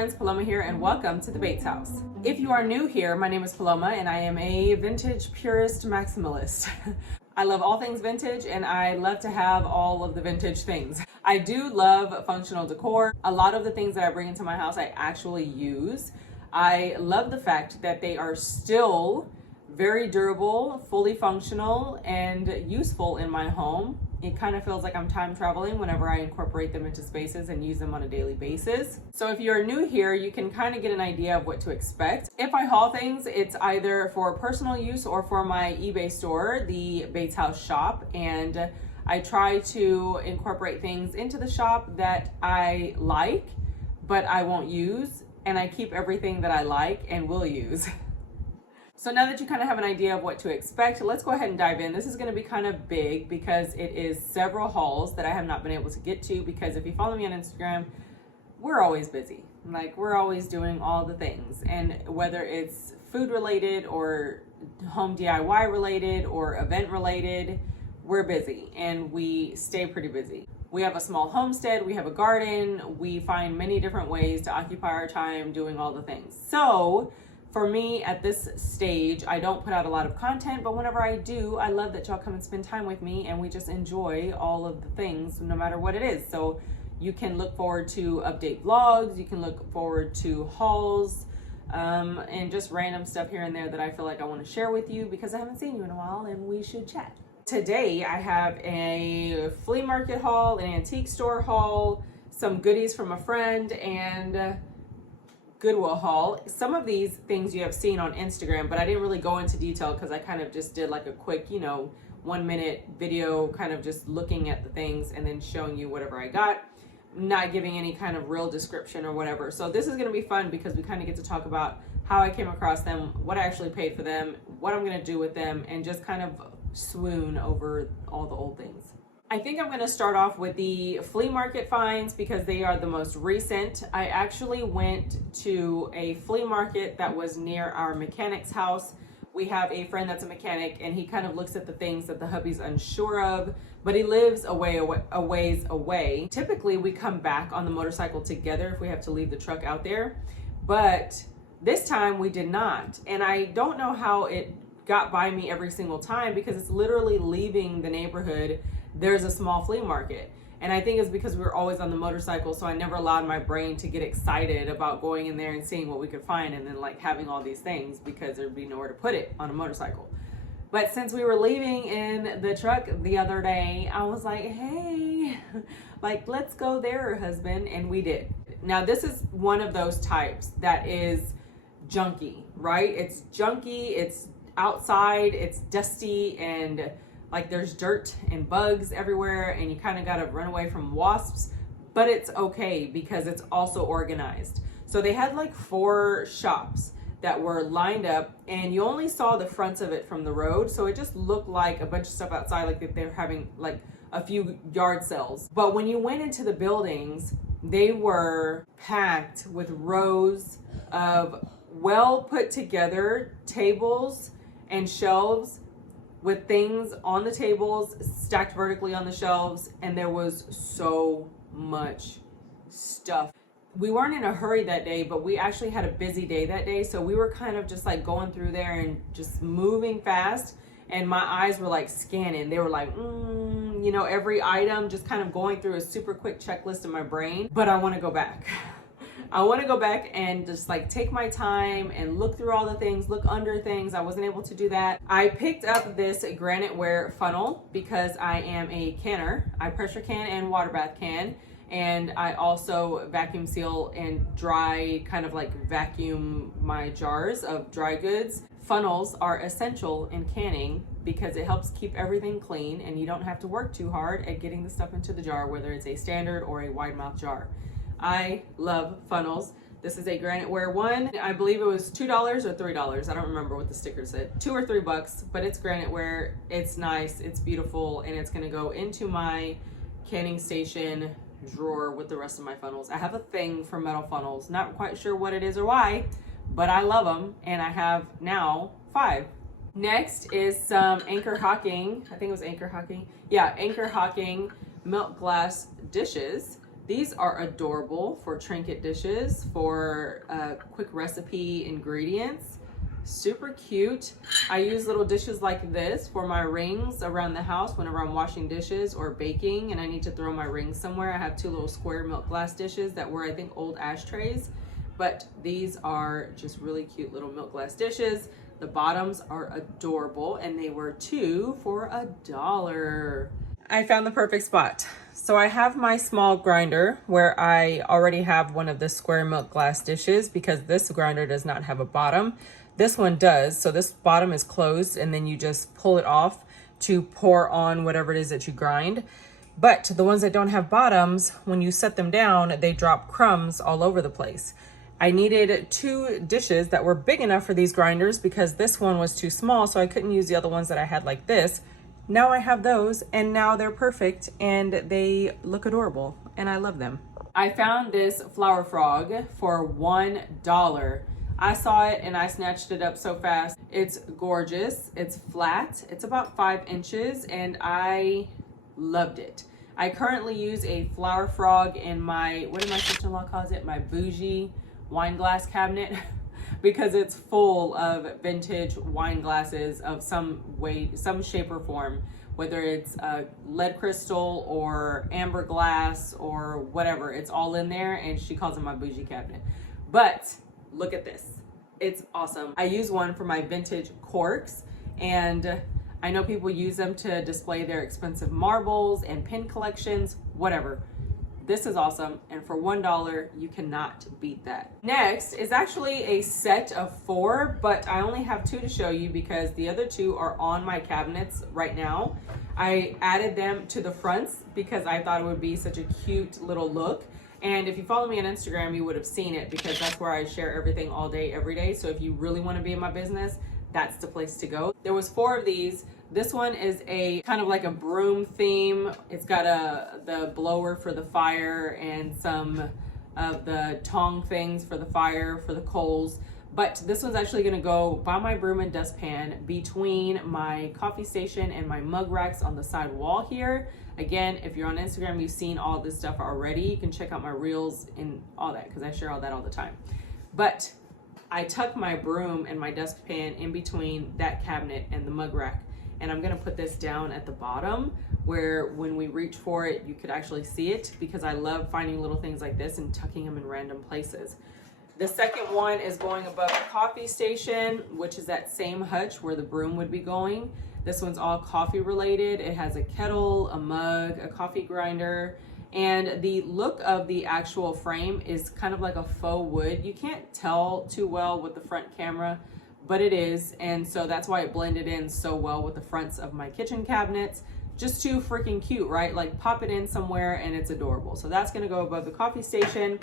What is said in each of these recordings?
friends, Paloma here, and welcome to the Bates House. If you are new here, my name is Paloma and I am a vintage purist maximalist. I love all things vintage and I love to have all of the vintage things. I do love functional decor. A lot of the things that I bring into my house I actually use. I love the fact that they are still very durable, fully functional, and useful in my home. It kind of feels like I'm time traveling whenever I incorporate them into spaces and use them on a daily basis. So if you're new here, you can kind of get an idea of what to expect. If I haul things, it's either for personal use or for my eBay store, the BatesHouse Shop. And I try to incorporate things into the shop that I like, but I won't use. And I keep everything that I like and will use. So now that you kind of have an idea of what to expect, let's go ahead and dive in. This is going to be kind of big because it is several hauls that I have not been able to get to, because if you follow me on Instagram, we're always busy. Like, we're always doing all the things. And whether it's food related or home DIY related or event related, we're busy and we stay pretty busy. We have a small homestead, we have a garden, we find many different ways to occupy our time doing all the things. So for me at this stage, I don't put out a lot of content, but whenever I do, I love that y'all come and spend time with me and we just enjoy all of the things no matter what it is. So you can look forward to update vlogs, you can look forward to hauls, and just random stuff here and there that I feel like I want to share with you because I haven't seen you in a while and we should chat. Today I have a flea market haul, an antique store haul, some goodies from a friend, and Goodwill haul. Some of these things you have seen on Instagram, but I didn't really go into detail because I kind of just did like a quick, 1 minute video, kind of just looking at the things and then showing you whatever I got, not giving any kind of real description or whatever. So this is going to be fun because we kind of get to talk about how I came across them, what I actually paid for them, what I'm going to do with them, and just kind of swoon over all the old things. I think I'm going to start off with the flea market finds because they are the most recent. I actually went to a flea market that was near our mechanic's house. We have a friend that's a mechanic and he kind of looks at the things that the hubby's unsure of, but he lives a ways away. Typically we come back on the motorcycle together if we have to leave the truck out there, but this time we did not. And I don't know how it got by me every single time because it's literally leaving the neighborhood. There's a small flea market. And I think it's because we were always on the motorcycle, so I never allowed my brain to get excited about going in there and seeing what we could find and then like having all these things because there'd be nowhere to put it on a motorcycle. But since we were leaving in the truck the other day, I was like, hey, like, let's go there, husband. And we did. Now, this is one of those types that is junky, right? It's junky, it's outside, it's dusty, and like there's dirt and bugs everywhere and you kind of got to run away from wasps, but it's okay because it's also organized. So they had like 4 shops that were lined up and you only saw the fronts of it from the road. So it just looked like a bunch of stuff outside, like if they're having like a few yard sales. But when you went into the buildings, they were packed with rows of well put together tables and shelves with things on the tables stacked vertically on the shelves, and there was so much stuff. We weren't in a hurry that day, but we actually had a busy day that day, so we were kind of just like going through there and just moving fast, and my eyes were like scanning. They were like, every item, just kind of going through a super quick checklist in my brain. But I want to go back. I want to go back and just like take my time and look through all the things, look under things. I wasn't able to do that. I picked up this graniteware funnel because I am a canner. I pressure can and water bath can. And I also vacuum seal and dry, kind of like vacuum my jars of dry goods. Funnels are essential in canning because it helps keep everything clean and you don't have to work too hard at getting the stuff into the jar, whether it's a standard or a wide mouth jar. I love funnels. This is a graniteware one. I believe it was $2 or $3. I don't remember what the sticker said. $2 or $3, but it's graniteware. It's nice, it's beautiful, and it's gonna go into my canning station drawer with the rest of my funnels. I have a thing for metal funnels. Not quite sure what it is or why, but I love them, and I have now 5. Next is some Anchor Hocking. I think it was Anchor Hocking. Yeah, Anchor Hocking milk glass dishes. These are adorable for trinket dishes, for quick recipe ingredients. Super cute. I use little dishes like this for my rings around the house whenever I'm washing dishes or baking and I need to throw my rings somewhere. I have two little square milk glass dishes that were, I think, old ashtrays, but these are just really cute little milk glass dishes. The bottoms are adorable and they were 2 for $1. I found the perfect spot. So I have my small grinder where I already have one of the square milk glass dishes because this grinder does not have a bottom. This one does. So this bottom is closed and then you just pull it off to pour on whatever it is that you grind. But the ones that don't have bottoms, when you set them down, they drop crumbs all over the place. I needed 2 dishes that were big enough for these grinders because this one was too small, so I couldn't use the other ones that I had like this. Now I have those and now they're perfect and they look adorable and I love them. I found this flower frog for $1. I saw it and I snatched it up so fast. It's gorgeous, it's flat, it's about 5 inches and I loved it. I currently use a flower frog in my, what did my sister-in-law calls it? My bougie wine glass cabinet because it's full of vintage wine glasses of some way, some shape or form, whether it's lead crystal or amber glass or whatever, it's all in there and she calls it my bougie cabinet. But look at this, it's awesome. I use one for my vintage corks and I know people use them to display their expensive marbles and pin collections, whatever. This is awesome, and for $1, you cannot beat that. Next is actually a set of 4, but I only have 2 to show you because the other 2 are on my cabinets right now. I added them to the fronts because I thought it would be such a cute little look. And if you follow me on Instagram, you would have seen it because that's where I share everything all day, every day. So if you really want to be in my business, that's the place to go. There was 4 of these. This one is a kind of like a broom theme. It's got the blower for the fire and some of the tong things for the fire, for the coals. But this one's actually gonna go by my broom and dustpan between my coffee station and my mug racks on the side wall here. Again, if you're on Instagram, you've seen all this stuff already. You can check out my reels and all that because I share all that all the time. But I tuck my broom and my dustpan in between that cabinet and the mug rack. And I'm gonna put this down at the bottom where when we reach for it, you could actually see it because I love finding little things like this and tucking them in random places. The second one is going above the coffee station, which is that same hutch where the broom would be going. This one's all coffee related. It has a kettle, a mug, a coffee grinder, and the look of the actual frame is kind of like a faux wood. You can't tell too well with the front camera, but it is, and so that's why it blended in so well with the fronts of my kitchen cabinets. Just too freaking cute, right? Like pop it in somewhere and it's adorable. So that's gonna go above the coffee station.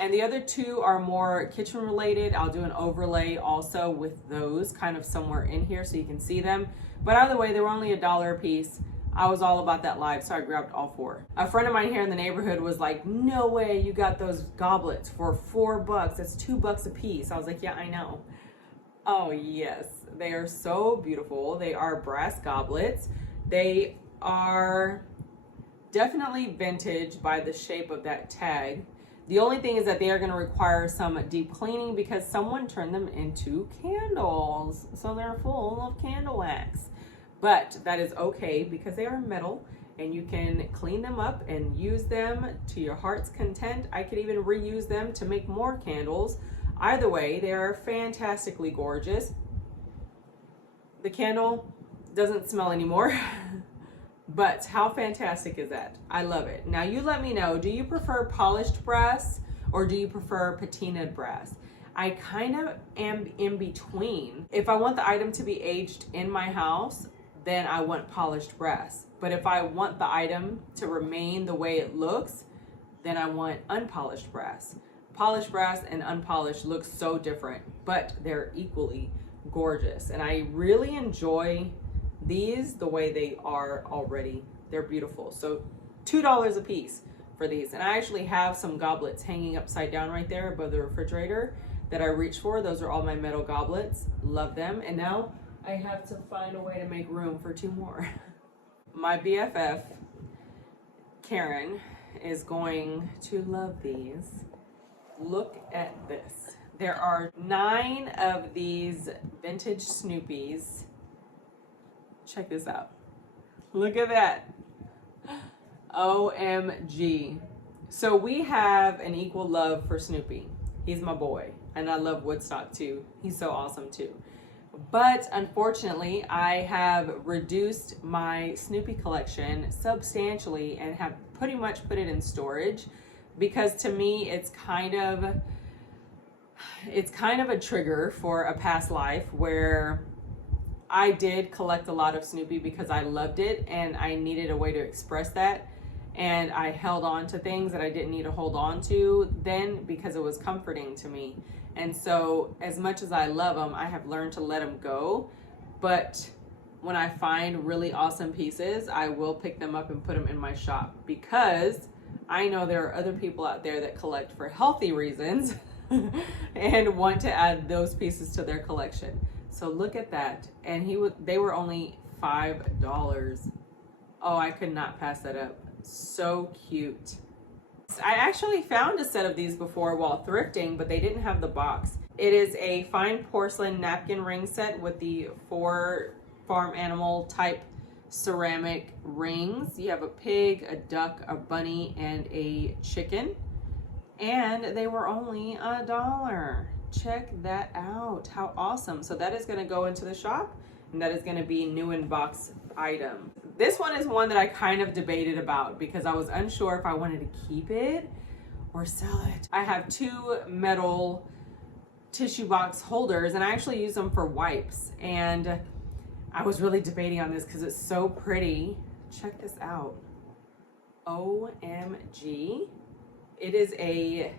And the other 2 are more kitchen related. I'll do an overlay also with those kind of somewhere in here so you can see them. But either way, they were only $1 a piece. I was all about that live, so I grabbed all 4. A friend of mine here in the neighborhood was like, no way you got those goblets for $4. That's $2 a piece. I was like, yeah, I know. Oh yes, they are so beautiful. They are brass goblets. They are definitely vintage by the shape of that tag. The only thing is that they are going to require some deep cleaning because someone turned them into candles. So they're full of candle wax. But that is okay because they are metal and you can clean them up and use them to your heart's content. I could even reuse them to make more candles. Either way, they are fantastically gorgeous. The candle doesn't smell anymore, but how fantastic is that? I love it. Now you let me know, do you prefer polished brass or do you prefer patinaed brass? I kind of am in between. If I want the item to be aged in my house, then I want polished brass. But if I want the item to remain the way it looks, then I want unpolished brass. Polished brass and unpolished look so different, but they're equally gorgeous. And I really enjoy these the way they are already. They're beautiful. So $2 a piece for these. And I actually have some goblets hanging upside down right there above the refrigerator that I reach for. Those are all my metal goblets. Love them. And now I have to find a way to make room for 2 more. My BFF, Karen, is going to love these. Look at this. There are 9 of these vintage Snoopies. Check this out. Look at that. OMG. So we have an equal love for Snoopy. He's my boy. And I love Woodstock too. He's so awesome too. But unfortunately, I have reduced my Snoopy collection substantially and have pretty much put it in storage, because to me it's kind of a trigger for a past life where I did collect a lot of Snoopy because I loved it and I needed a way to express that, and I held on to things that I didn't need to hold on to then because it was comforting to me. And so as much as I love them, I have learned to let them go. But when I find really awesome pieces, I will pick them up and put them in my shop, because I know there are other people out there that collect for healthy reasons and want to add those pieces to their collection. So look at that. And they were only $5. Oh, I could not pass that up. So cute. I actually found a set of these before while thrifting, but they didn't have the box. It is a fine porcelain napkin ring set with the 4 farm animal type ceramic rings. You have a pig, a duck, a bunny, and a chicken. And they were only $1. Check that out. How awesome. So that is going to go into the shop, and that is going to be new in box item. This one is one that I kind of debated about because I was unsure if I wanted to keep it or sell it. I have 2 metal tissue box holders, and I actually use them for wipes, and I was really debating on this because it's so pretty. Check this out. OMG. It is a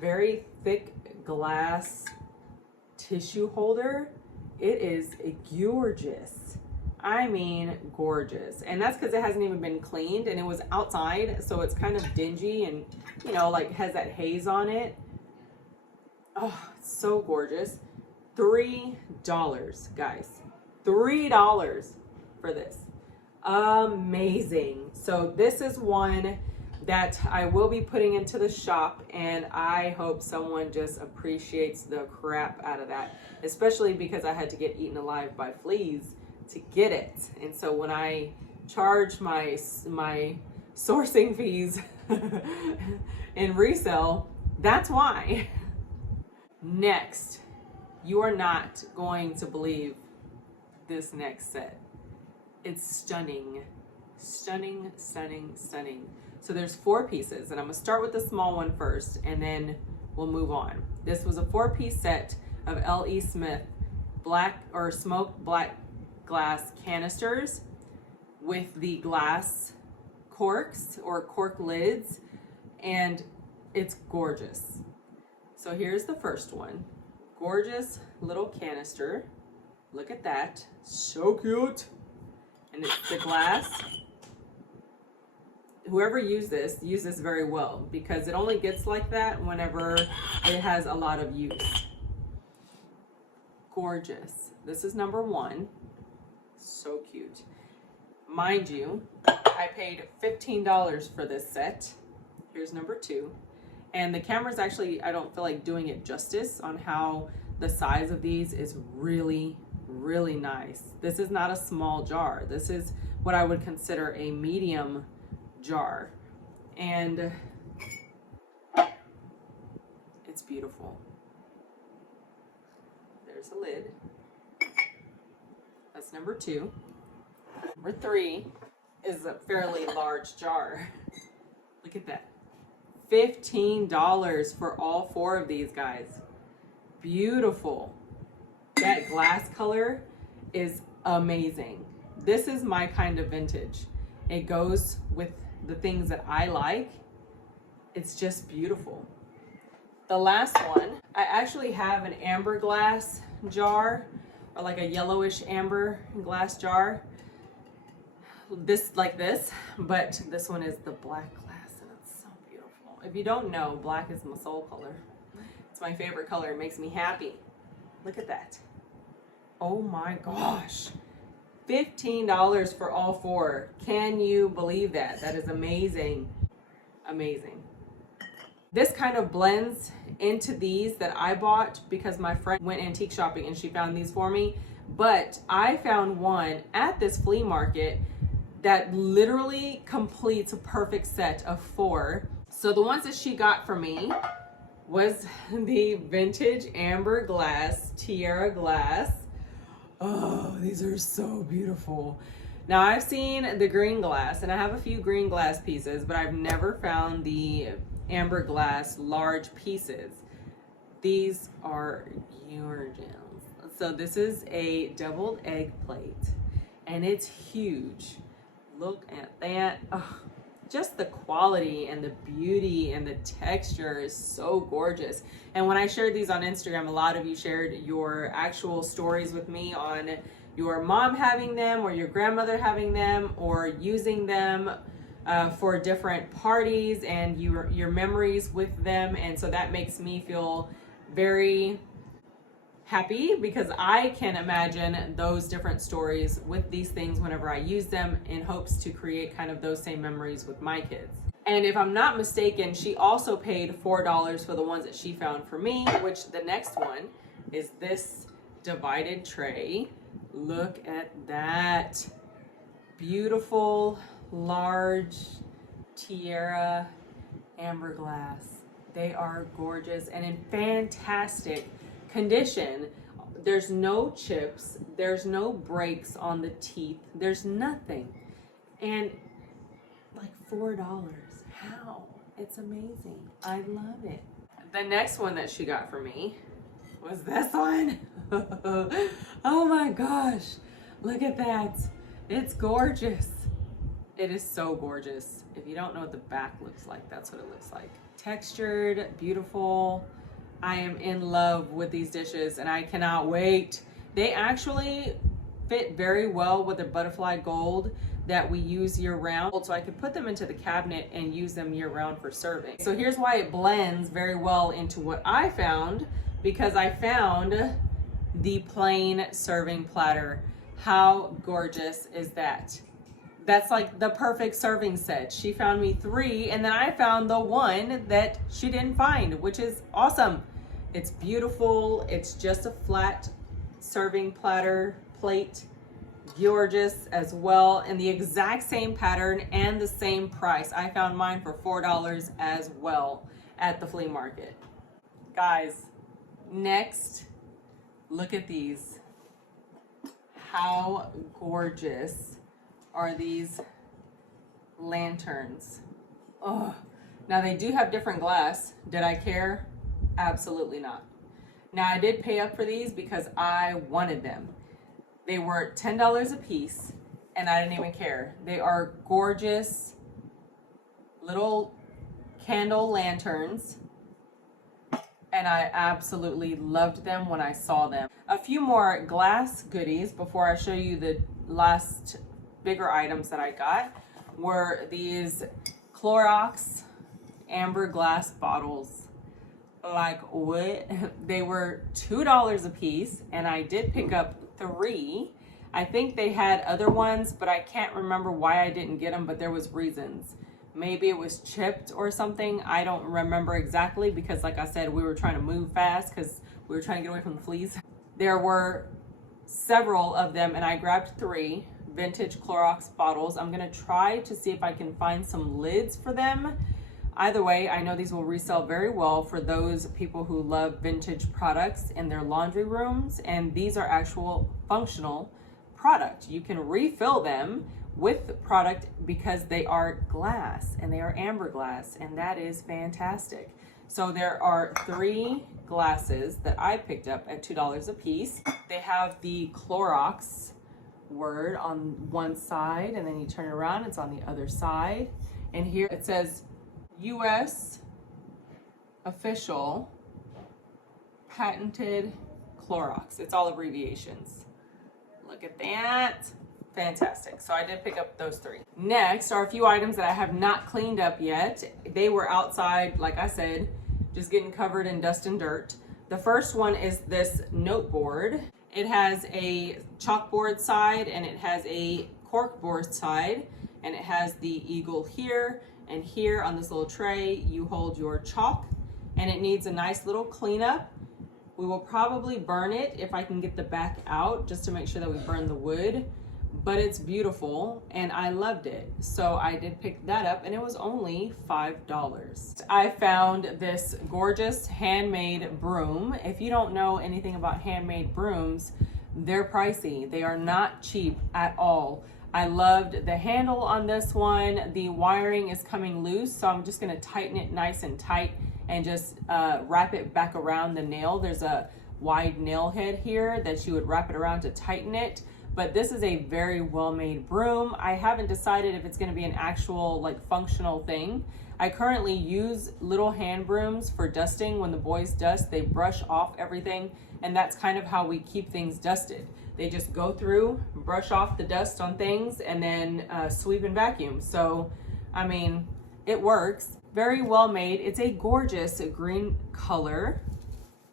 very thick glass tissue holder. It is gorgeous. I mean, gorgeous. And that's because it hasn't even been cleaned, and it was outside, so it's kind of dingy and, you know, like has that haze on it. Oh, it's so gorgeous. $3, guys. $3 for this. Amazing. So this is one that I will be putting into the shop, and I hope someone just appreciates the crap out of that, especially because I had to get eaten alive by fleas to get it. And so when I charge my sourcing fees in resale, that's why. Next, you are not going to believe this next set. It's stunning. Stunning, stunning, stunning. So there's 4 pieces, and I'm gonna start with the small one first, and then we'll move on. This was a 4-piece set of L.E. Smith black or smoked black glass canisters with the glass corks or cork lids, and it's gorgeous. So here's the first one. Gorgeous little canister. Look at that. So cute. And it's the glass. Whoever used this very well, because it only gets like that whenever it has a lot of use. Gorgeous. This is number 1. So cute. Mind you, I paid $15 for this set. Here's number 2. And the camera's actually, I don't feel like doing it justice on how the size of these is really, really nice. This is not a small jar. This is what I would consider a medium jar, and it's beautiful. There's the lid. That's number 2. Number 3 is a fairly large jar. Look at that. $15 for all 4 of these, guys. Beautiful. That glass color is amazing. This is my kind of vintage. It goes with the things that I like. It's just beautiful. The last one, I actually have an amber glass jar, or like a yellowish amber glass jar. This like this, but this one is the black glass, and it's so beautiful. If you don't know, black is my soul color. It's my favorite color. It makes me happy. Look at that. Oh my gosh. $15 for all four. Can you believe that? That is amazing. Amazing. This kind of blends into these that I bought because my friend went antique shopping and she found these for me. But I found one at this flea market that literally completes a perfect set of four. So the ones that she got for me was the vintage amber glass tiara glass. Oh, these are so beautiful. Now I've seen the green glass and I have a few green glass pieces, but I've never found the amber glass large pieces. These are gorgeous. So this is a deviled egg plate and it's huge. Look at that. Oh, just the quality and the beauty and the texture is so gorgeous. And when I shared these on Instagram, a lot of you shared your actual stories with me on your mom having them or your grandmother having them or using them for different parties and your memories with them. And so that makes me feel very happy because I can imagine those different stories with these things whenever I use them in hopes to create kind of those same memories with my kids. And if I'm not mistaken, she also paid $4 for the ones that she found for me, which the next one is this divided tray. Look at that. Beautiful, large tiara amber glass. They are gorgeous and in fantastic condition. There's no chips, there's no breaks on the teeth, there's nothing. And like $4. How? It's amazing. I love it. The next one that she got for me was this one. Oh my gosh. Look at that. It's gorgeous. It is so gorgeous. If you don't know what the back looks like, that's what it looks like. Textured, beautiful. I am in love with these dishes and I cannot wait. They actually fit very well with the butterfly gold that we use year round. So I could put them into the cabinet and use them year round for serving. So here's why it blends very well into what I found, because I found the plain serving platter. How gorgeous is that? That's like the perfect serving set. She found me 3 and then I found the one that she didn't find, which is awesome. It's beautiful. It's just a flat serving platter plate. Gorgeous as well, in the exact same pattern and the same price. I found mine for $4 as well at the flea market. Guys, next, look at these. How gorgeous are these lanterns? Oh, now they do have different glass. Did I care? Absolutely not. Now I did pay up for these because I wanted them. They were $10 a piece and I didn't even care. They are gorgeous little candle lanterns and I absolutely loved them when I saw them. A few more glass goodies before I show you the last bigger items that I got were these Clorox amber glass bottles. Like what? They were $2 a piece and I did pick up 3. I think they had other ones, but I can't remember why I didn't get them, but there was reasons. Maybe it was chipped or something. I don't remember exactly because like I said, we were trying to move fast because we were trying to get away from the fleas. There were several of them and I grabbed 3 vintage Clorox bottles. I'm gonna try to see if I can find some lids for them. Either way, I know these will resell very well for those people who love vintage products in their laundry rooms, and these are actual functional product. You can refill them with product because they are glass and they are amber glass, and that is fantastic. So there are 3 glasses that I picked up at $2 a piece. They have the Clorox word on one side and then you turn it around, it's on the other side. And here it says U.S. official patented Clorox. It's all abbreviations. Look at that. Fantastic. So I did pick up those 3. Next are a few items that I have not cleaned up yet. They were outside, like I said, just getting covered in dust and dirt. The first one is this note board, It has a chalkboard side and it has a corkboard side, and it has the eagle here, and here on this little tray you hold your chalk, and it needs a nice little cleanup. We will probably burn it if I can get the back out, just to make sure that we burn the wood, but it's beautiful and I loved it. So I did pick that up and it was only $5. I found this gorgeous handmade broom. If you don't know anything about handmade brooms, they're pricey. They are not cheap at all. I loved the handle on this one. The wiring is coming loose, so I'm just gonna tighten it nice and tight and just wrap it back around the nail. There's a wide nail head here that you would wrap it around to tighten it. But this is a very well-made broom. I haven't decided if it's gonna be an actual like functional thing. I currently use little hand brooms for dusting. When the boys dust, they brush off everything, and that's kind of how we keep things dusted. They just go through, brush off the dust on things, and then sweep and vacuum. So, I mean, it works. Very well made. It's a gorgeous green color,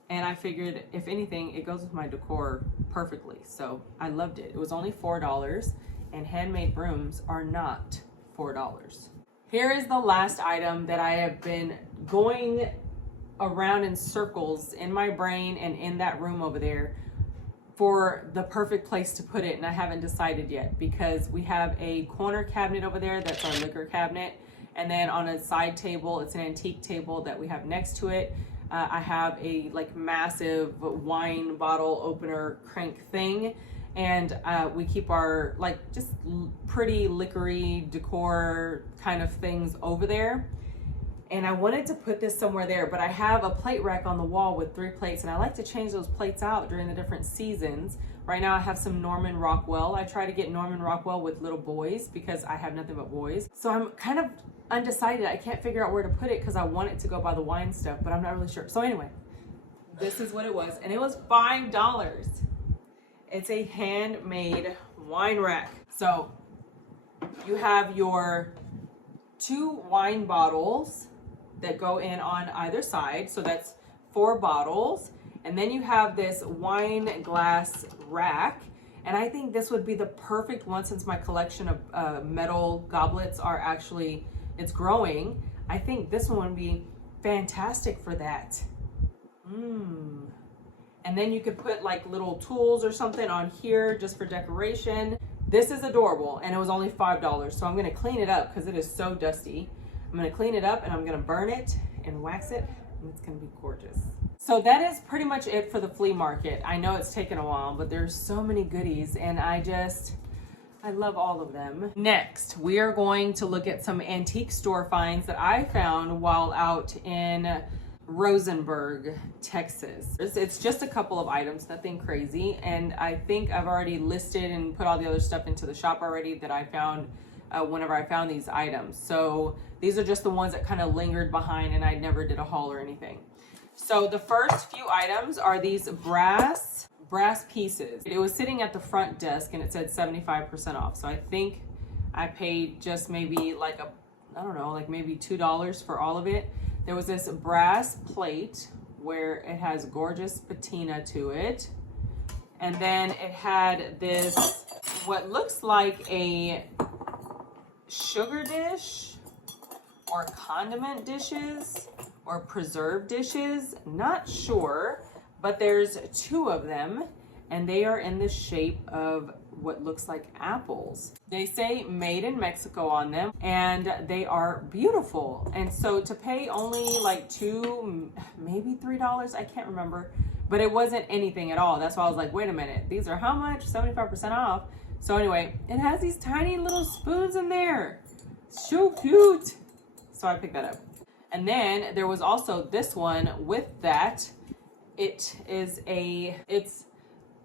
and I figured if anything, it goes with my decor perfectly. So I loved it. It was only $4, and handmade brooms are not $4. Here is the last item that I have been going around in circles in my brain and in that room over there for the perfect place to put it, and I haven't decided yet, because we have a corner cabinet over there that's our liquor cabinet, and then on a side table, it's an antique table that we have next to it. I have a like massive wine bottle opener crank thing, and we keep our like just pretty liquor-y decor kind of things over there. And I wanted to put this somewhere there, but I have a plate rack on the wall with 3 plates, and I like to change those plates out during the different seasons. Right now I have some Norman Rockwell. I try to get Norman Rockwell with little boys because I have nothing but boys. So I'm kind of undecided. I can't figure out where to put it because I want it to go by the wine stuff, but I'm not really sure. So anyway, this is what it was, and it was $5. It's a handmade wine rack. So you have your 2 wine bottles that go in on either side. So that's 4 bottles. And then you have this wine glass rack. And I think this would be the perfect one, since my collection of metal goblets are actually, it's growing. I think this one would be fantastic for that. And then you could put like little tools or something on here just for decoration. This is adorable, and it was only $5. So I'm gonna clean it up because it is so dusty. I'm gonna clean it up and I'm gonna burn it and wax it, and it's gonna be gorgeous. So that is pretty much it for the flea market. I know it's taken a while, but there's so many goodies, and I love all of them. Next, we are going to look at some antique store finds that I found while out in Rosenberg, Texas. It's just a couple of items, nothing crazy, and I think I've already listed and put all the other stuff into the shop already that I found whenever I found these items. So these are just the ones that kind of lingered behind, and I never did a haul or anything. So the first few items are these brass pieces. It was sitting at the front desk and it said 75% off. So I think I paid just maybe like I don't know, like maybe $2 for all of it. There was this brass plate where it has gorgeous patina to it. And then it had this, what looks like a sugar dish or condiment dishes or preserve dishes, not sure, but there's 2 of them, and they are in the shape of what looks like apples. They say made in Mexico on them, and they are beautiful. And so to pay only like $2, maybe $3, I can't remember, but it wasn't anything at all. That's why I was like, wait a minute, these are how much? 75% off. So anyway, it has these tiny little spoons in there. So cute. So I picked that up. And then there was also this one with that. It's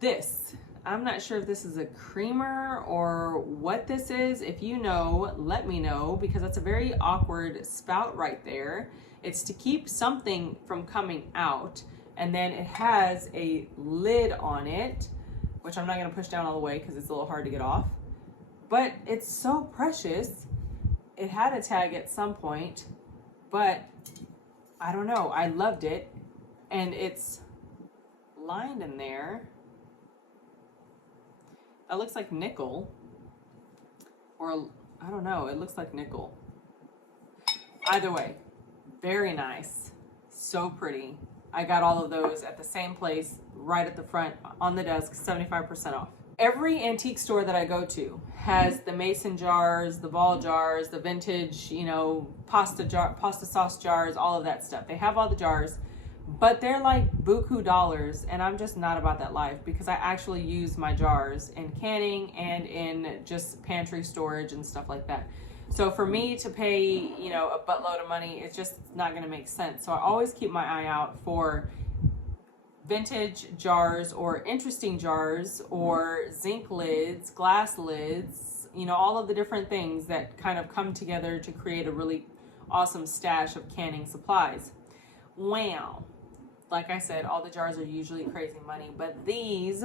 this. I'm not sure if this is a creamer or what this is. If you know, let me know, because that's a very awkward spout right there. It's to keep something from coming out. And then it has a lid on it, which I'm not gonna push down all the way because it's a little hard to get off. But it's so precious. It had a tag at some point, but I don't know, I loved it. And it's lined in there That looks like nickel, or I don't know, it looks like nickel. Either way, very nice, so pretty. I got all of those at the same place, right at the front on the desk, 75% off. Every antique store that I go to has the mason jars, the ball jars, the vintage, you know, pasta sauce jars, all of that stuff. They have all the jars, but they're like buku dollars, and I'm just not about that life because I actually use my jars in canning and in just pantry storage and stuff like that. So for me to pay, you know, a buttload of money, it's just not going to make sense. So I always keep my eye out for vintage jars or interesting jars or zinc lids, glass lids, you know, all of the different things that kind of come together to create a really awesome stash of canning supplies. Wow. Like I said, all the jars are usually crazy money, but these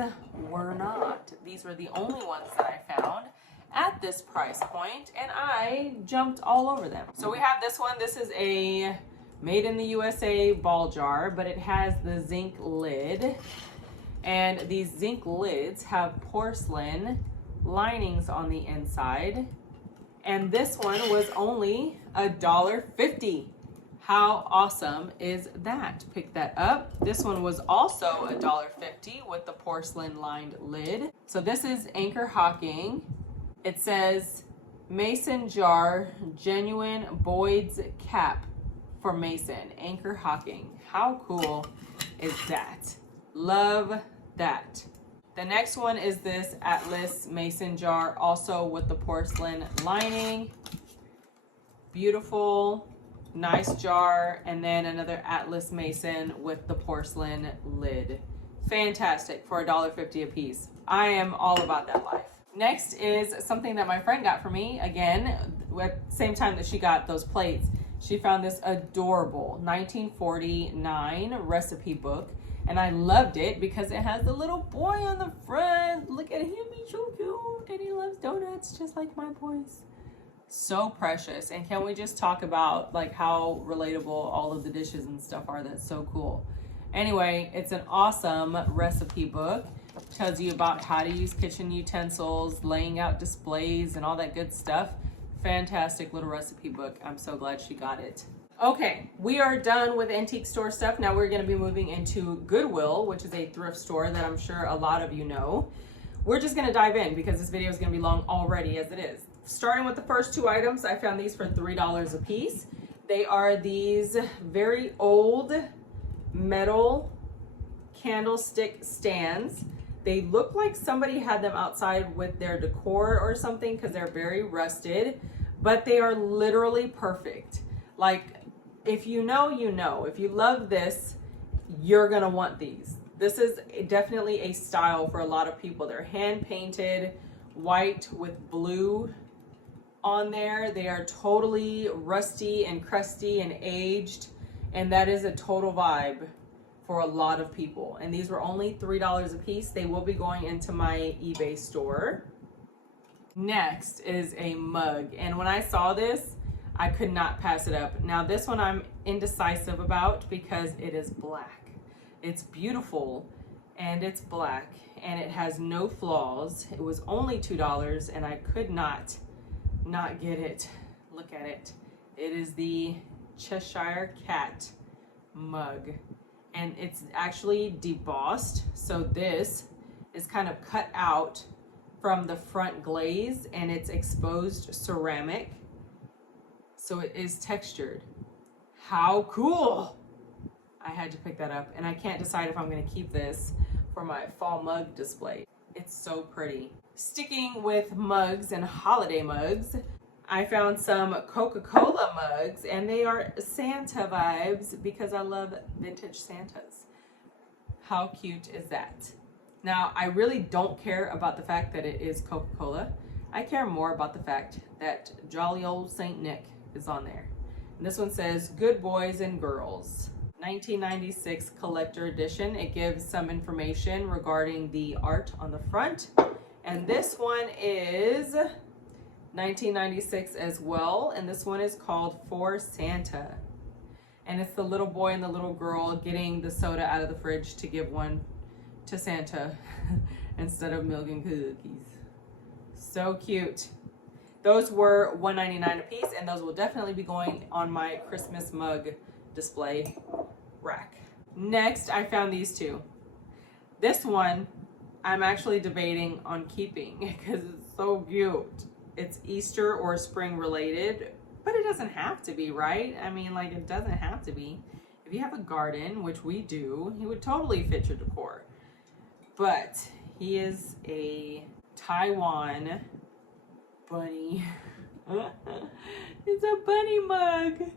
were not. These were the only ones that I found at this price point, and I jumped all over them. So we have this one. This is a made in the USA ball jar, but it has the zinc lid, and these zinc lids have porcelain linings on the inside, and this one was only $1.50. How awesome is that? Pick that up. This one was also $1.50 with the porcelain lined lid. So this is Anchor Hocking. It says mason jar, genuine Boyd's cap for mason, Anchor Hocking. How cool is that? Love that. The next one is this Atlas mason jar, also with the porcelain lining. Beautiful, nice jar. And then another Atlas mason with the porcelain lid. Fantastic for $1.50 a piece. I am all about that life. Next is something that my friend got for me, again, at the same time that she got those plates. She found this adorable 1949 recipe book, and I loved it because it has the little boy on the front. Look at him, he's so cute, and he loves donuts just like my boys. So precious. And can we just talk about like how relatable all of the dishes and stuff are? That's so cool. Anyway, it's an awesome recipe book. Tells you about how to use kitchen utensils, laying out displays, and all that good stuff. Fantastic little recipe book. I'm so glad she got it. Okay, we are done with antique store stuff. Now we're going to be moving into Goodwill, which is a thrift store that I'm sure a lot of you know. We're just going to dive in because this video is going to be long already as it is. Starting with the first two items, I found these for $3 a piece. They are these very old metal candlestick stands. They look like somebody had them outside with their decor or something because they're very rusted, but they are literally perfect. Like, if you know, you know. If you love this, you're gonna want these. This is definitely a style for a lot of people. They're hand painted, white with blue on there. They are totally rusty and crusty and aged, and that is a total vibe for a lot of people. And these were only $3 a piece. They will be going into my eBay store. Next is a mug, and when I saw this, I could not pass it up. Now this one I'm indecisive about because it is black. It's beautiful and it's black and it has no flaws. It was only $2 and I could not get it. Look at it. It is the Cheshire Cat mug, and it's actually debossed. So this is kind of cut out from the front glaze and it's exposed ceramic. So it is textured. How cool! I had to pick that up, and I can't decide if I'm gonna keep this for my fall mug display. It's so pretty. Sticking with mugs and holiday mugs, I found some Coca-Cola mugs, and they are Santa vibes because I love vintage Santas. How cute is that? Now, I really don't care about the fact that it is Coca-Cola. I care more about the fact that jolly old Saint Nick is on there. And this one says, Good Boys and Girls. 1996 collector edition. It gives some information regarding the art on the front. And this one is 1996 as well, and this one is called For Santa. And it's the little boy and the little girl getting the soda out of the fridge to give one to Santa instead of milk and cookies. So cute. Those were $1.99 a piece, and those will definitely be going on my Christmas mug display rack. Next, I found these two. This one I'm actually debating on keeping because it's so cute. It's Easter or spring related, but it doesn't have to be, right? I mean, like, it doesn't have to be. If you have a garden, which we do, he would totally fit your decor. But he is a Taiwan bunny. It's a bunny mug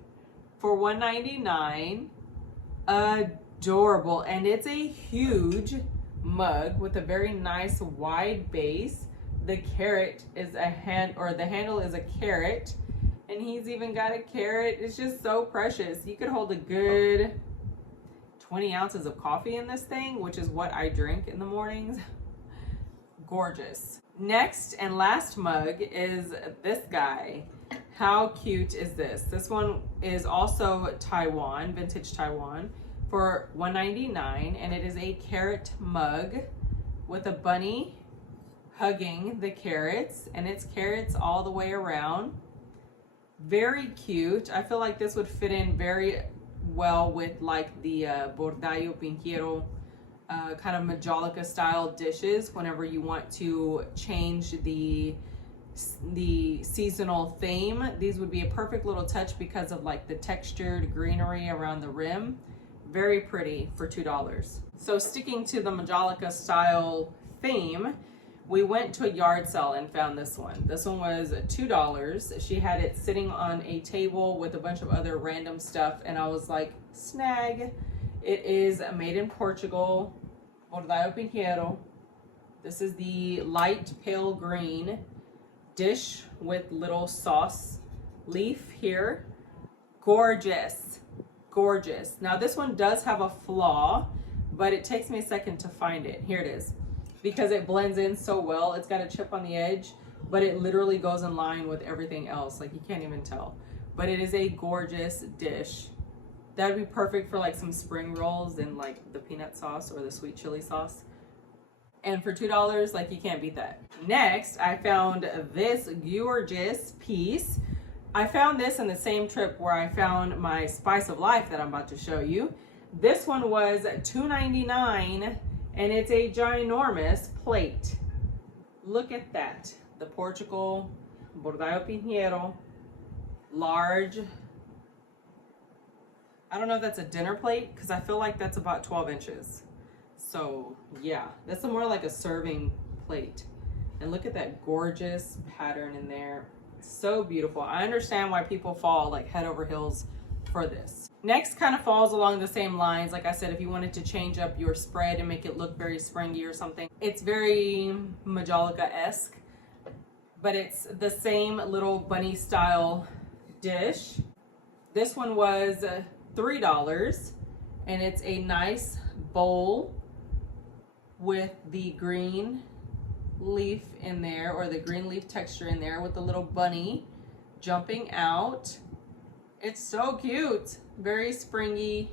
for $1.99. Adorable. And it's a huge mug with a very nice wide base. The carrot is the handle is a carrot, and he's even got a carrot. It's just so precious. You could hold a good 20 ounces of coffee in this thing, which is what I drink in the mornings. Gorgeous. Next and last mug is this guy. How cute is this? This one is also Taiwan, vintage Taiwan, for $1.99, and it is a carrot mug with a bunny hugging the carrots, and it's carrots all the way around. Very cute. I feel like this would fit in very well with like the bordallo pinheiro kind of Majolica style dishes whenever you want to change the seasonal theme. These would be a perfect little touch because of like the textured greenery around the rim. Very pretty for $2. So sticking to the Majolica style theme, we went to a yard sale and found this one. This one was $2. She had it sitting on a table with a bunch of other random stuff, and I was like, snag. It is made in Portugal, bordallo pinheiro. This is the light pale green dish with little sauce leaf here. Gorgeous, gorgeous. Now this one does have a flaw, but it takes me a second to find it. Here it is. Because it blends in so well. It's got a chip on the edge, but it literally goes in line with everything else. Like, you can't even tell. But it is a gorgeous dish. That would be perfect for like some spring rolls and like the peanut sauce or the sweet chili sauce. And for $2, like, you can't beat that. Next, I found this gorgeous piece. I found this in the same trip where I found my Spice of Life that I'm about to show you. This one was $2.99. And it's a ginormous plate. Look at that. The Portugal bordallo pinheiro, large. I don't know if that's a dinner plate because I feel like that's about 12 inches. So yeah, that's more like a serving plate. And look at that gorgeous pattern in there. So beautiful. I understand why people fall like head over heels for this. Next kind of falls along the same lines. Like I said, if you wanted to change up your spread and make it look very springy or something, it's very Majolica-esque, but it's the same little bunny style dish. This one was $3, and it's a nice bowl with the green leaf in there, or the green leaf texture in there with the little bunny jumping out. It's so cute. Very springy,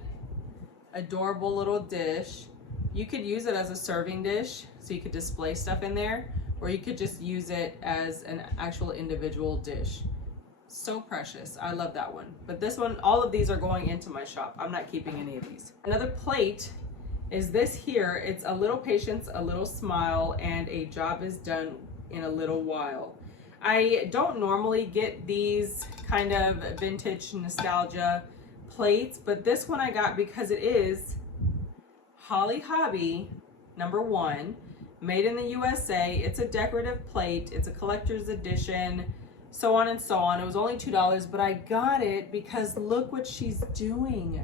adorable little dish. You could use it as a serving dish, so you could display stuff in there, or you could just use it as an actual individual dish. So precious. I love that one. But this one, all of these are going into my shop. I'm not keeping any of these. Another plate is this here. It's a little patience, a little smile, and a job is done in a little while. I don't normally get these kind of vintage nostalgia plates, but this one I got because it is Holly Hobby #1, made in the USA. It's a decorative plate. It's a collector's edition, so on and so on. It was only $2, but I got it because look what she's doing.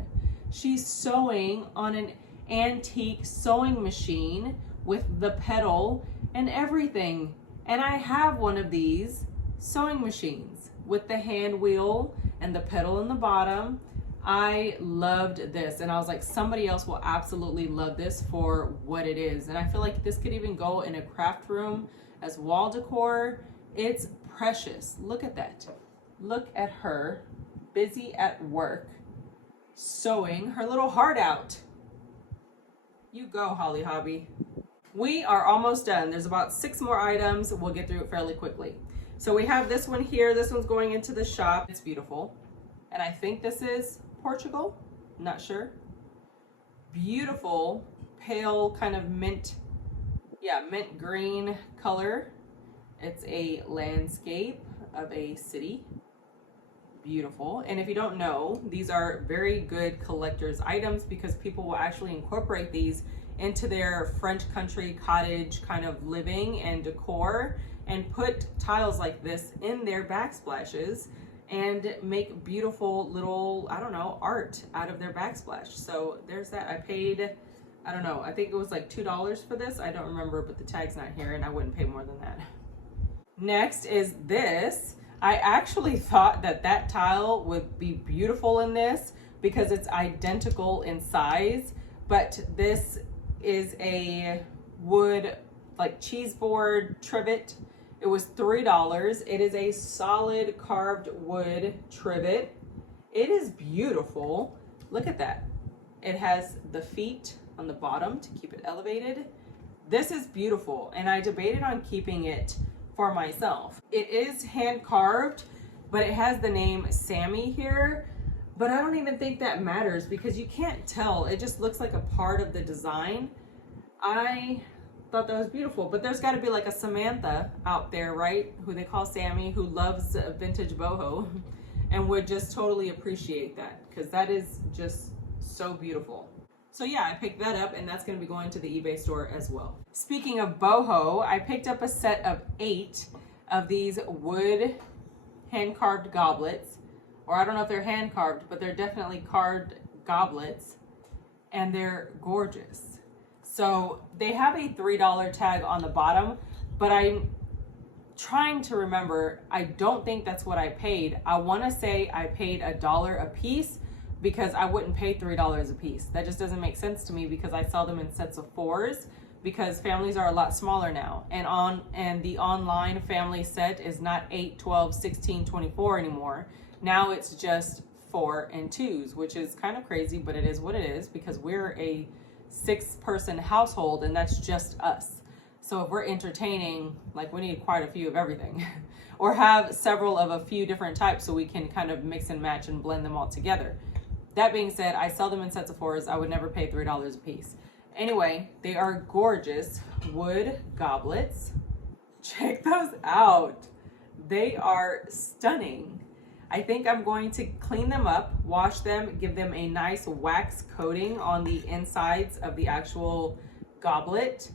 She's sewing on an antique sewing machine with the pedal and everything. And I have one of these sewing machines with the hand wheel and the pedal in the bottom. I loved this, and I was like, somebody else will absolutely love this for what it is. And I feel like this could even go in a craft room as wall decor. It's precious. Look at that. Look at her, busy at work, sewing her little heart out. You go, Holly Hobby. We are almost done. There's about 6 more items. We'll get through it fairly quickly. So we have this one here. This one's going into the shop. It's beautiful. And I think this is Portugal. Not sure. Beautiful, pale kind of mint, mint green color. It's a landscape of a city. Beautiful. And if you don't know, these are very good collector's items because people will actually incorporate these into their French country cottage kind of living and decor and put tiles like this in their backsplashes and make beautiful little, I don't know, art out of their backsplash. So there's that. I paid, I don't know, I think it was like $2 for this. I don't remember, but the tag's not here and I wouldn't pay more than that. Next is this. I actually thought that that tile would be beautiful in this because it's identical in size, but this is a wood like cheese board trivet. It was $3. It is a solid carved wood trivet. It is beautiful. Look at that. It has the feet on the bottom to keep it elevated. This is beautiful, and I debated on keeping it for myself. It is hand carved, but it has the name Sammy here, but I don't even think that matters because you can't tell. It just looks like a part of the design. I thought that was beautiful, but there's got to be like a Samantha out there, right, who they call Sammy, who loves vintage boho and would just totally appreciate that because that is just so beautiful. So yeah, I picked that up and that's going to be going to the eBay store as well. Speaking of boho, I picked up a set of 8 of these wood hand-carved goblets, or I don't know if they're hand-carved, but they're definitely carved goblets, and they're gorgeous. So they have a $3 tag on the bottom, but I'm trying to remember, I don't think that's what I paid. I want to say I paid $1 a piece because I wouldn't pay $3 a piece. That just doesn't make sense to me because I sell them in sets of 4s because families are a lot smaller now. And the online family set is not 8, 12, 16, 24 anymore. Now it's just 4 and 2s, which is kind of crazy, but it is what it is because we're a 6-person household and that's just us. So if we're entertaining, like we need quite a few of everything or have several of a few different types so we can kind of mix and match and blend them all together. That being said, I sell them in sets of 4s. I would never pay $3 a piece. Anyway, they are gorgeous wood goblets. Check those out. They are stunning. I think I'm going to clean them up, wash them, give them a nice wax coating on the insides of the actual goblet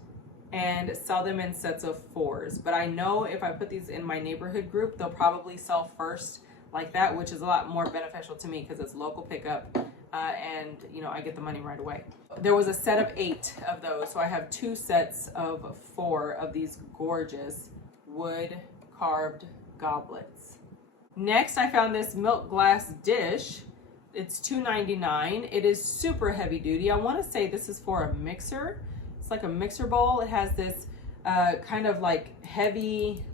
and sell them in sets of 4s. But I know if I put these in my neighborhood group, they'll probably sell first like that, which is a lot more beneficial to me because it's local pickup and you know I get the money right away. There was a set of 8 of those, so I have 2 sets of 4 of these gorgeous wood carved goblets. Next, I found this milk glass dish. It's $2.99. It is super heavy duty. I want to say this is for a mixer. It's like a mixer bowl. It has this kind of like heavy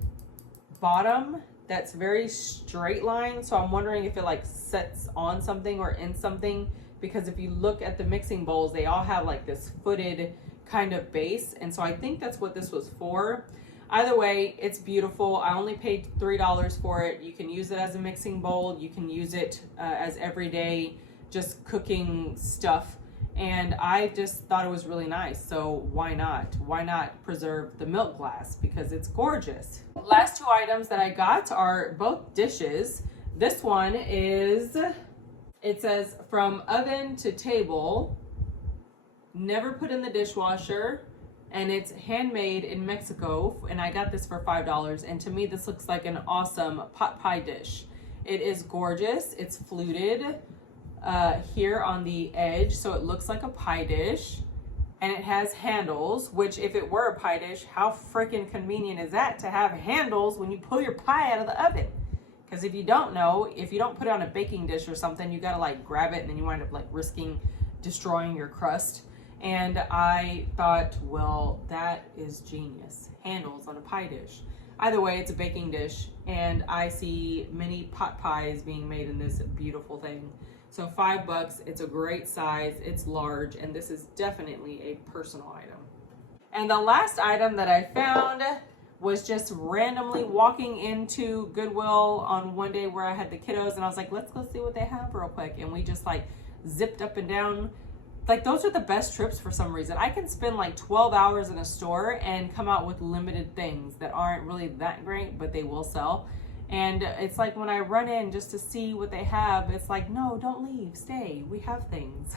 bottom that's very straight line. So I'm wondering if it like sets on something or in something, because if you look at the mixing bowls, they all have like this footed kind of base. And so I think that's what this was for. Either way, it's beautiful. I only paid $3 for it. You can use it as a mixing bowl. You can use it as everyday just cooking stuff. And I just thought it was really nice. So why not? Why not preserve the milk glass? Because it's gorgeous. Last 2 items that I got are both dishes. This one is, it says from oven to table, never put in the dishwasher. And it's handmade in Mexico, and I got this for $5. And to me, this looks like an awesome pot pie dish. It is gorgeous. It's fluted here on the edge, so it looks like a pie dish. And it has handles, which if it were a pie dish, how freaking convenient is that to have handles when you pull your pie out of the oven? Because if you don't know, if you don't put it on a baking dish or something, you gotta like grab it and then you wind up like risking destroying your crust. And I thought, well, that is genius. Handles on a pie dish. Either way, it's a baking dish, and I see many pot pies being made in this beautiful thing. So $5, it's a great size, it's large, and this is definitely a personal item. And the last item that I found was just randomly walking into Goodwill on one day where I had the kiddos, and I was like, let's go see what they have real quick. And we just like zipped up and down. Like, those are the best trips for some reason. I can spend like 12 hours in a store and come out with limited things that aren't really that great, but they will sell. And it's like when I run in just to see what they have, it's like, no, don't leave, stay, we have things.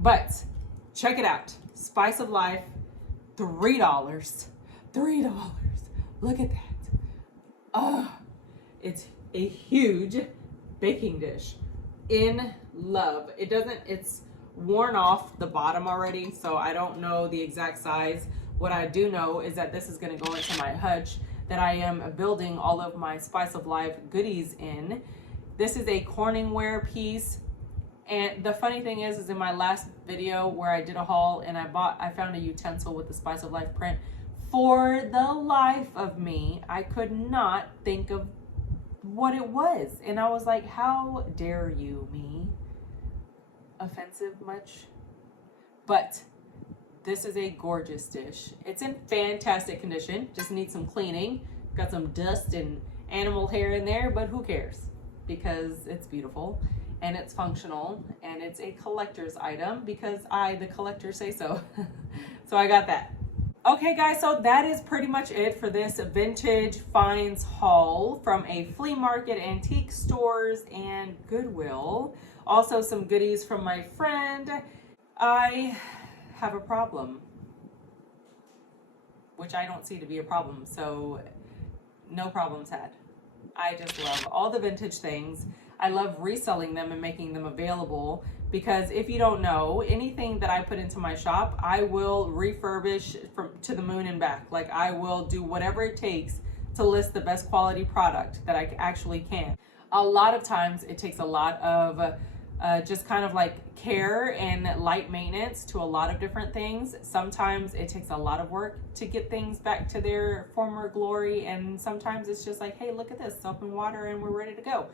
But check it out, Spice of Life, $3. Look at that. Oh, it's a huge baking dish. In love. It's worn off the bottom already, so I don't know the exact size. What I do know is that this is going to go into my hutch that I am building all of my Spice of Life goodies in. This is a Corningware piece. And the funny thing is in my last video where I did a haul and I found a utensil with the Spice of Life print. For the life of me, I could not think of what it was. And I was like, how dare you, me? Offensive much? But this is a gorgeous dish. It's in fantastic condition, just needs some cleaning. Got some dust and animal hair in there, but who cares? Because it's beautiful and it's functional and it's a collector's item because I, the collector, say so. So I got that. Okay guys, so that is pretty much it for this vintage finds haul from a flea market, antique stores, and Goodwill. Also some goodies from my friend. I have a problem, which I don't see to be a problem, so no problems had. I just love all the vintage things. I love reselling them and making them available because if you don't know, anything that I put into my shop, I will refurbish to the moon and back. Like, I will do whatever it takes to list the best quality product that I actually can. A lot of times it takes a lot of just kind of like care and light maintenance to a lot of different things. Sometimes it takes a lot of work to get things back to their former glory, and sometimes it's just like, hey, look at this, soap and water and we're ready to go.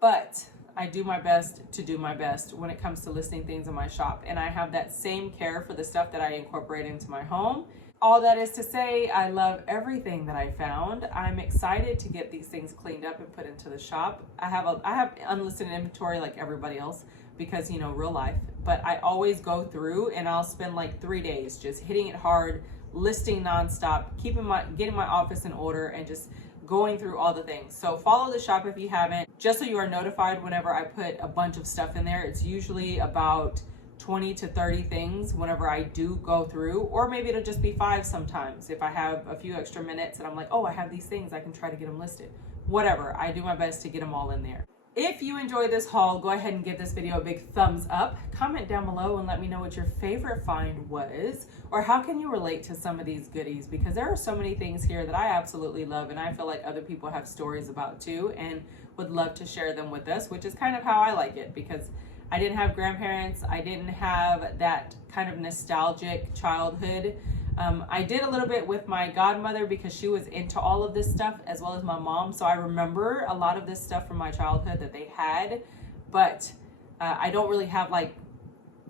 But I do my best to do my best when it comes to listing things in my shop, and I have that same care for the stuff that I incorporate into my home. All that is to say, I love everything that I found. I'm excited to get these things cleaned up and put into the shop. I have unlisted inventory like everybody else because, you know, real life. But I always go through and I'll spend like 3 days just hitting it hard, listing nonstop, getting my office in order, and just going through all the things. So follow the shop if you haven't, just so you are notified whenever I put a bunch of stuff in there. It's usually about 20 to 30 things whenever I do go through, or maybe it'll just be 5 sometimes if I have a few extra minutes and I'm like, oh, I have these things, I can try to get them listed. Whatever, I do my best to get them all in there. If you enjoyed this haul, go ahead and give this video a big thumbs up. Comment down below and let me know what your favorite find was, or how can you relate to some of these goodies, because there are so many things here that I absolutely love and I feel like other people have stories about too and would love to share them with us, which is kind of how I like it, because I didn't have grandparents. I didn't have that kind of nostalgic childhood. I did a little bit with my godmother because she was into all of this stuff, as well as my mom. So I remember a lot of this stuff from my childhood that they had, but I don't really have, like,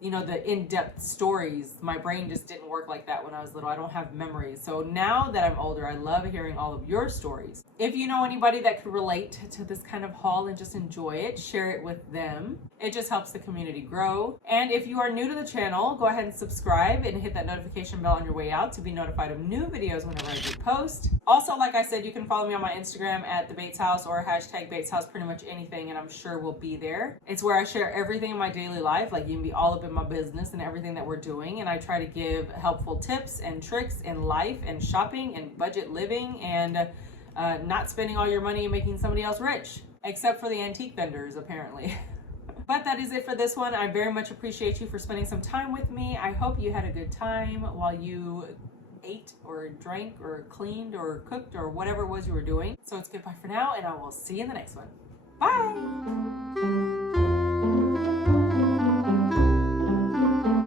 you know, the in-depth stories. My brain just didn't work like that when I was little. I don't have memories. So now that I'm older, I love hearing all of your stories. If you know anybody that could relate to this kind of haul and just enjoy it, share it with them. It just helps the community grow. And if you are new to the channel, go ahead and subscribe and hit that notification bell on your way out to be notified of new videos whenever I do post. Also, like I said, you can follow me on my Instagram at the Bates House or hashtag Bates House, pretty much anything, and I'm sure we'll be there. It's where I share everything in my daily life. Like, you can be all up in my business and everything that we're doing, and I try to give helpful tips and tricks in life and shopping and budget living and not spending all your money and making somebody else rich, except for the antique vendors apparently. But that is it for this one. I very much appreciate you for spending some time with me. I hope you had a good time while you ate or drank or cleaned or cooked or whatever it was you were doing. So it's goodbye for now, and I will see you in the next one. Bye.